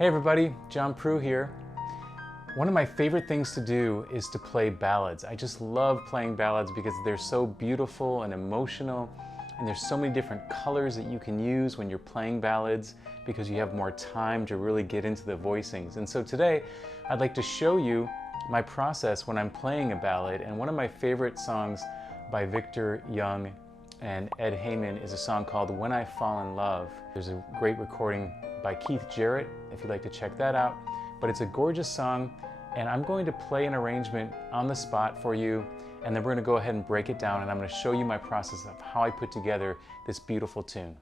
Hey everybody, John Proulx here. One of my favorite things to do is to play ballads. I just love playing ballads because they're so beautiful and emotional, and there's so many different colors that you can use when you're playing ballads because you have more time to really get into the voicings. And so today, I'd like to show you my process when I'm playing a ballad, and one of my favorite songs by Victor Young and Ed Heyman is a song called When I Fall in Love. There's a great recording by Keith Jarrett, if you'd like to check that out. But it's a gorgeous song, and I'm going to play an arrangement on the spot for you, and then we're going to go ahead and break it down, and I'm going to show you my process of how I put together this beautiful tune.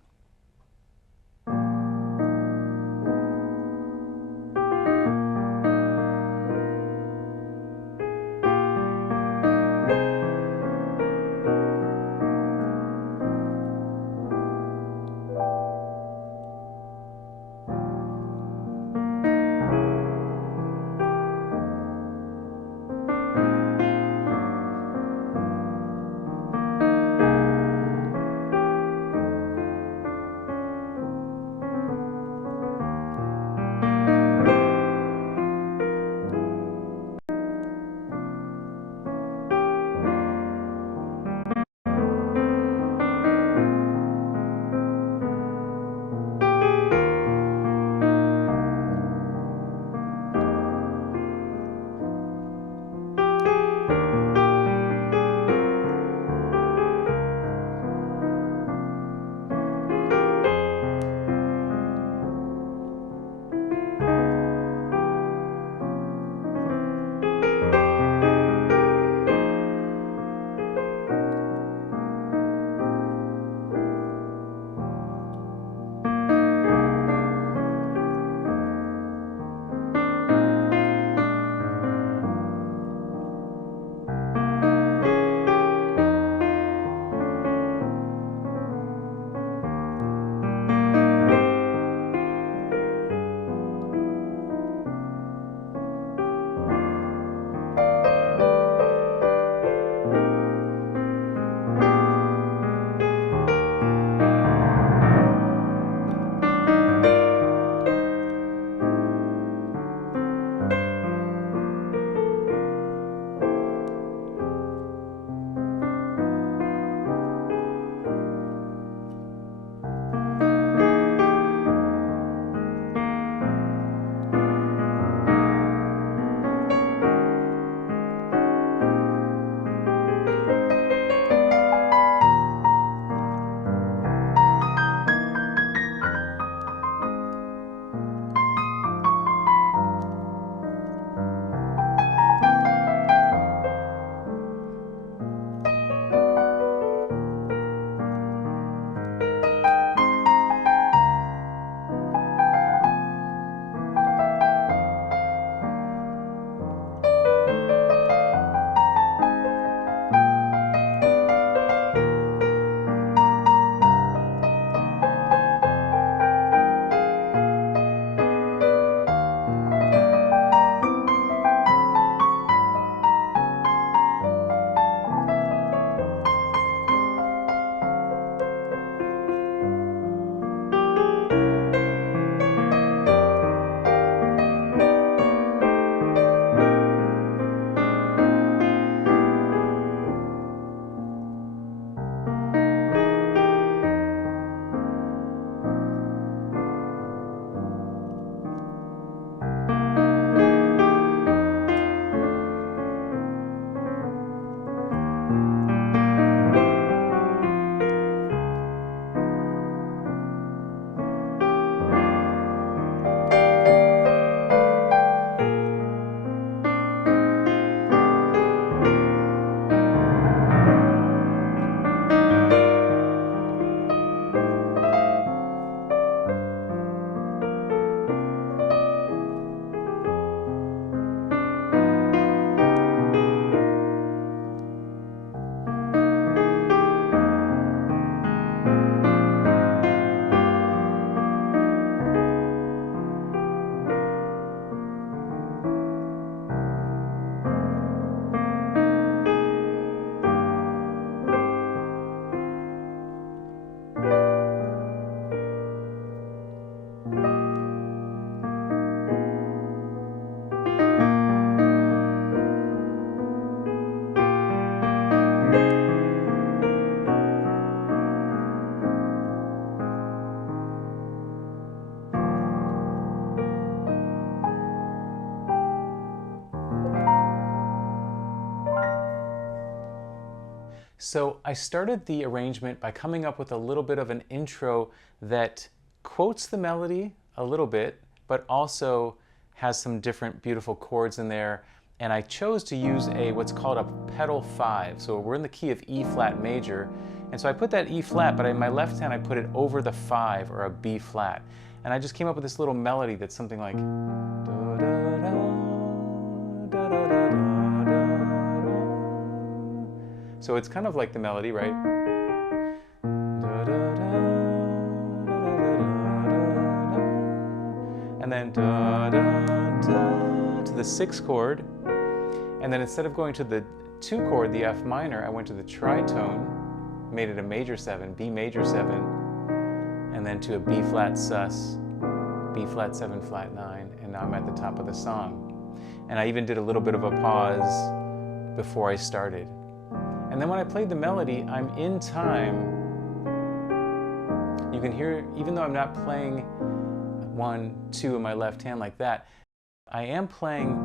So I started the arrangement by coming up with a little bit of an intro that quotes the melody a little bit, but also has some different beautiful chords in there. And I chose to use what's called a pedal 5. So we're in the key of E flat major. And so I put that E flat, but in my left hand I put it over the 5 or a B flat. And I just came up with this little melody that's something like so it's kind of like the melody, right? And then to the 6th chord. And then instead of going to the 2 chord, the F minor, I went to the tritone, made it a major 7, B major 7, and then to a B flat sus, B flat 7 flat 9, and now I'm at the top of the song. And I even did a little bit of a pause before I started. And then when I played the melody, I'm in time. You can hear, even though I'm not playing 1, 2 in my left hand like that, I am playing.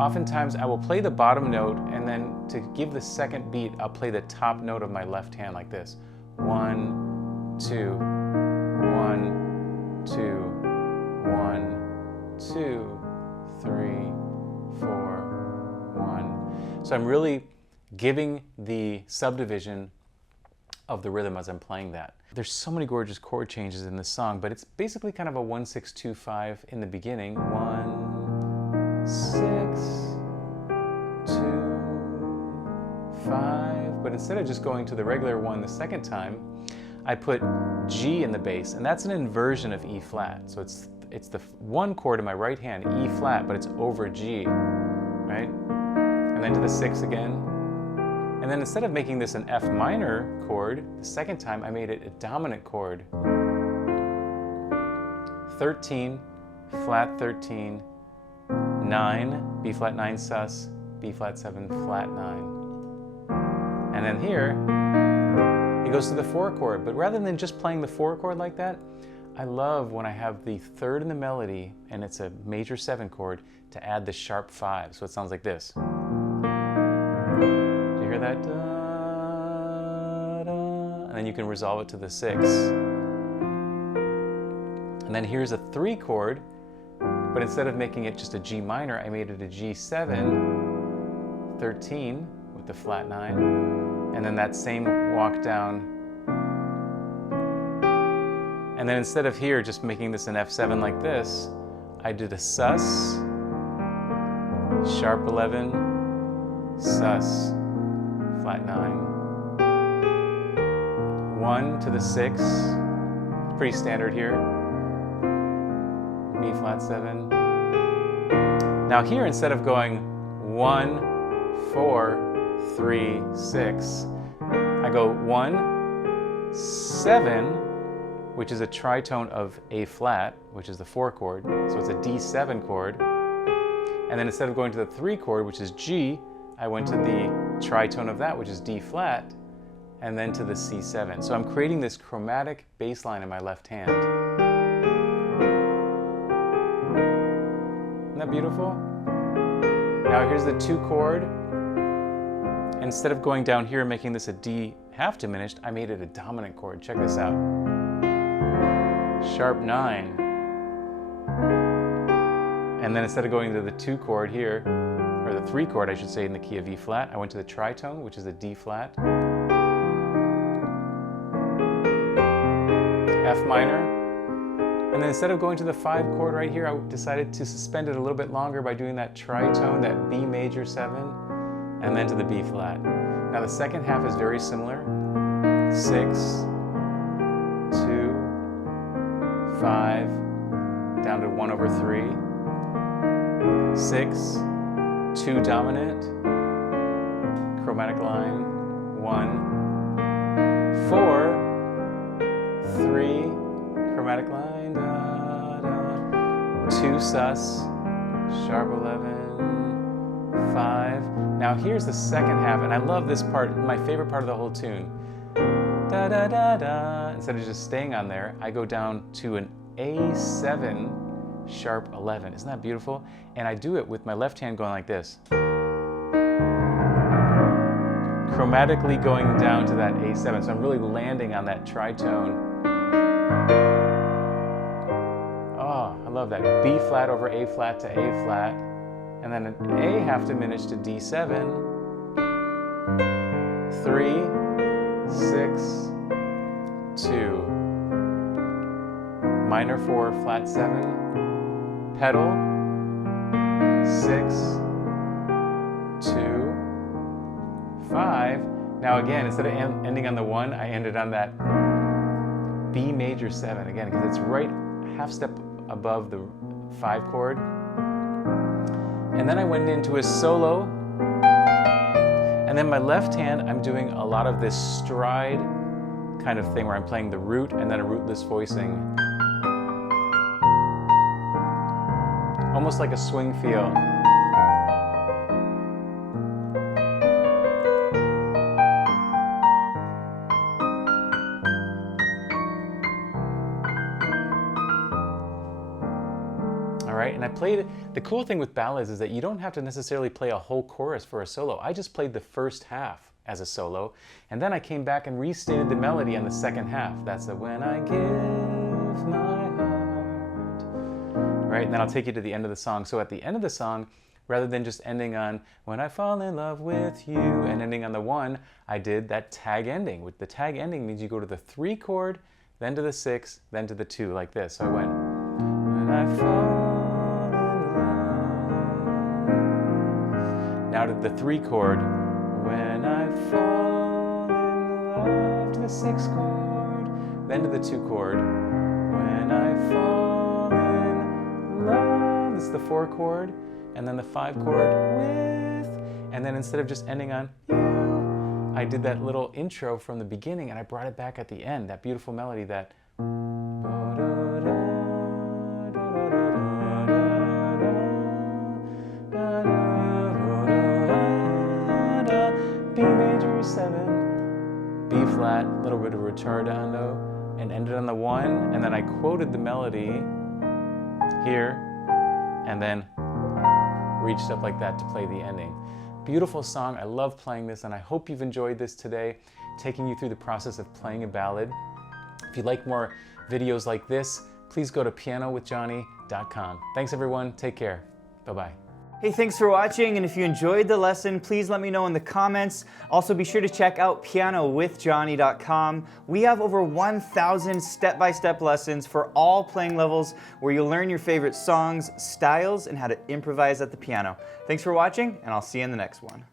Oftentimes I will play the bottom note, and then to give the second beat, I'll play the top note of my left hand like this. 1, 2, 1, 2, 1, 2, 3, 4, 1. So I'm really giving the subdivision of the rhythm as I'm playing that. There's so many gorgeous chord changes in this song, but it's basically kind of a 1, 6, 2, 5 in the beginning. 1, 6, 2, 5. But instead of just going to the regular 1 the second time, I put G in the bass, and that's an inversion of E flat. So it's the 1 chord in my right hand, E flat, but it's over G, right? And then to the 6 again. And then instead of making this an F minor chord, the second time I made it a dominant chord. 13, flat 13, 9, B flat 9 sus, B flat 7 flat 9. And then here, it goes to the 4 chord. But rather than just playing the 4 chord like that, I love when I have the 3rd in the melody and it's a major 7 chord to add the sharp 5. So it sounds like this. Hear that? Da, da, and then you can resolve it to the 6. And then here's a 3 chord, but instead of making it just a G minor, I made it a G7, 13 with the flat 9, and then that same walk down. And then instead of here just making this an F7 like this, I did a sus, sharp 11, sus, flat 9, 1 to the 6, pretty standard here, B flat 7. Now here, instead of going 1, 4, 3, 6, I go 1, 7, which is a tritone of A flat, which is the 4 chord, so it's a D7 chord. And then instead of going to the 3 chord, which is G, I went to the tritone of that, which is D flat, and then to the C7. So I'm creating this chromatic bass line in my left hand. Isn't that beautiful? Now here's the 2 chord. Instead of going down here and making this a D half diminished, I made it a dominant chord. Check this out. Sharp 9. And then instead of going to the 2 chord here, or the 3 chord I should say, in the key of E flat, I went to the tritone, which is a D flat, F minor, and then instead of going to the 5 chord right here, I decided to suspend it a little bit longer by doing that tritone, that B major 7, and then to the B flat. Now the second half is very similar. 6, 2, 5, down to 1 over 3, 6, 2 dominant, chromatic line, 1, 4, 3, chromatic line, da, da, 2 sus, sharp 11, 5. Now here's the second half, and I love this part, my favorite part of the whole tune. Da da da da. Instead of just staying on there, I go down to an A7 sharp 11. Isn't that beautiful? And I do it with my left hand going like this. chromatically going down to that A7. So I'm really landing on that tritone. Oh, I love that. B flat over A flat to A flat. And then an A half diminished to D7. 3, 6, 2. Minor 4, flat 7. Pedal. 6, 2, 5. Now again, instead of ending on the 1, I ended on that B major 7 again, because it's right half step above the 5 chord. And then I went into a solo. And then my left hand, I'm doing a lot of this stride kind of thing where I'm playing the root and then a rootless voicing. Almost like a swing feel. All right, and I played, the cool thing with ballads is that you don't have to necessarily play a whole chorus for a solo. I just played the first half as a solo, and then I came back and restated the melody on the second half. That's the when I give my heart. Right, and then I'll take you to the end of the song. So at the end of the song, rather than just ending on when I fall in love with you and ending on the 1, I did that tag ending. With the tag ending means you go to the 3 chord, then to the 6, then to the 2, like this. So I went, when I fall. Now to the 3 chord, when I fall in love, to the 6 chord, then to the 2 chord, when I fall in love, this is the 4 chord, and then the 5 chord with, and then instead of just ending on you, I did that little intro from the beginning and I brought it back at the end, that beautiful melody that B major 7, B flat, a little bit of ritardando, and ended on the 1, and then I quoted the melody here, and then reached up like that to play the ending. Beautiful song, I love playing this, and I hope you've enjoyed this today, taking you through the process of playing a ballad. If you'd like more videos like this, please go to pianowithjonny.com. Thanks everyone, take care, bye-bye. Hey, thanks for watching, and if you enjoyed the lesson, please let me know in the comments. Also, be sure to check out pianowithjonny.com. We have over 1,000 step-by-step lessons for all playing levels where you'll learn your favorite songs, styles, and how to improvise at the piano. Thanks for watching, and I'll see you in the next one.